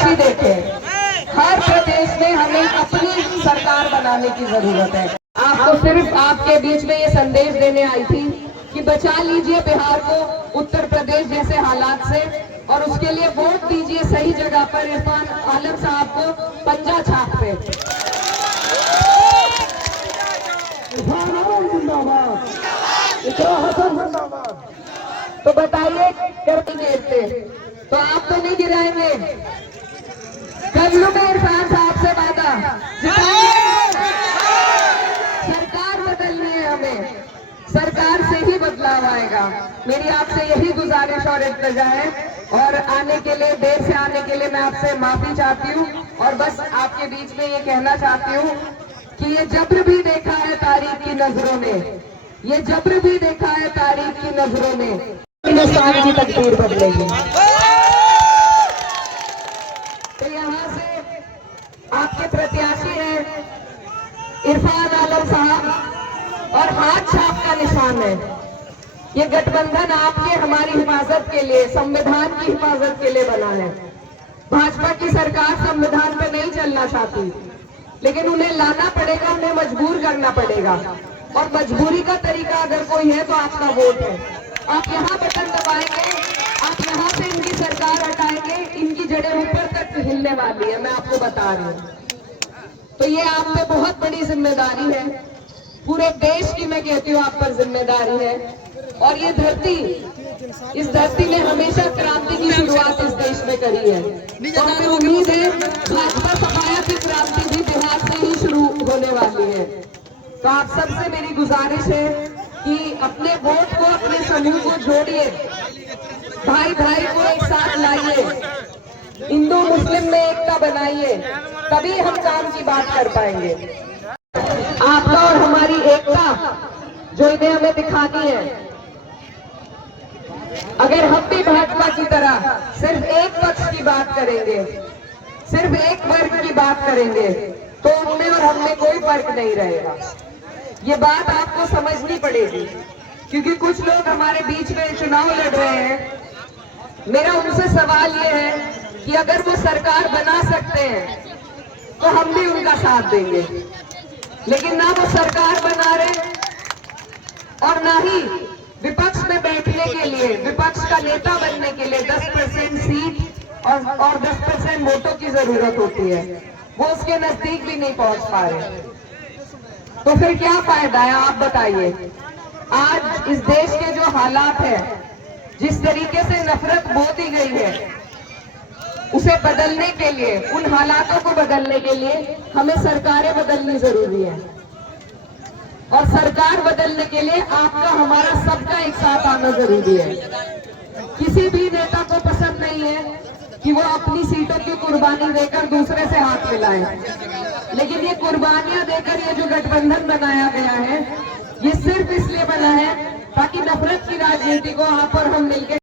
प्रत्याशी देखें। हर प्रदेश में हमें अपनी सरकार बनाने की जरूरत है। आपको सिर्फ आपके बीच में ये संदेश देने आई थी कि बचा लीजिए बिहार को उत्तर प्रदेश जैसे हालात से, और उसके लिए वोट दीजिए सही जगह पर इरफान आलम साहब को पंजा छाप पे। इरफान आलम जिंदाबाद, इकरा हसन जिंदाबाद। तो बताइए करते गिरते तो आप तो नहीं गिराएंगे। कर लूं मैं इरफान साहब से वादा, सरकार बदलनी है हमें, सरकार से ही बदलाव आएगा। मेरी आपसे यही गुजारिश और इल्तिजा है, और आने के लिए, देर से आने के लिए मैं आपसे माफी चाहती हूँ। और बस आपके बीच में ये कहना चाहती हूँ कि ये जब्र भी देखा है तारीख की नजरों ने, ये जब्र भी देखा है तारीख की नजरों ने, हिंदुस्तान की तकदीर बदलेगी। तो यहाँ से आपके प्रत्याशी हैं इरफान आलम साहब, और हाथ छाप का निशान है। ये गठबंधन आपके, हमारी हिफाजत के लिए, संविधान की हिफाजत के लिए बना है। भाजपा की सरकार संविधान पे नहीं चलना चाहती, लेकिन उन्हें लाना पड़ेगा, उन्हें मजबूर करना पड़ेगा, और मजबूरी का तरीका अगर कोई है तो आपका वोट है। आप यहाँ बटन दबाएंगे, आप यहाँ से इनकी सरकार हटाएंगे, इनकी जड़ें ऊपर तक हिलने वाली है, मैं आपको बता रही हूँ। तो ये आप पे बहुत बड़ी जिम्मेदारी है, पूरे देश की मैं कहती हूँ आप पर जिम्मेदारी है। और ये धरती, इस धरती ने हमेशा क्रांति की शुरुआत इस देश में करी है, तो हमें उम्मीद है भाजपा सफाया की क्रांति भी बिहार से ही शुरू होने वाली है। तो आप सबसे मेरी गुजारिश है कि अपने वोट को, अपने समूह को जोड़िए, भाई भाई को एक साथ लाइए, हिंदू मुस्लिम में एकता बनाइए, तभी हम काम की बात कर पाएंगे। आपका और हमारी एकता जो इन्हें हमें दिखानी है, अगर हम भी भाजपा की तरह सिर्फ एक पक्ष की बात करेंगे, सिर्फ एक वर्ग की बात करेंगे, तो उनमें और हममें कोई फर्क नहीं रहेगा। ये बात आपको समझनी पड़ेगी, क्योंकि कुछ लोग हमारे बीच में चुनाव लड़ रहे हैं। मेरा उनसे सवाल ये है कि अगर वो सरकार बना सकते हैं तो हम भी उनका साथ देंगे, लेकिन ना वो सरकार बना रहे और ना ही विपक्ष में बैठने के लिए, विपक्ष का नेता बनने के लिए 10% सीट और 10% वोटों की जरूरत होती है, वो उसके नजदीक भी नहीं पहुंच पा रहे। तो फिर क्या फायदा है, आप बताइए। आज इस देश के जो हालात है, जिस तरीके से नफरत बो दी गई है, उसे बदलने के लिए, उन हालातों को बदलने के लिए हमें सरकारें बदलनी जरूरी है। और सरकार बदलने के लिए आपका, हमारा, सबका एक साथ आना जरूरी है। किसी भी नेता को पसंद नहीं है कि वो अपनी सीटों की कुर्बानी देकर दूसरे से हाथ मिलाए, लेकिन ये कुर्बानियां देकर ये जो गठबंधन बनाया गया है, ये सिर्फ इसलिए बना है ताकि नफरत की राजनीति को आप और हम मिलकर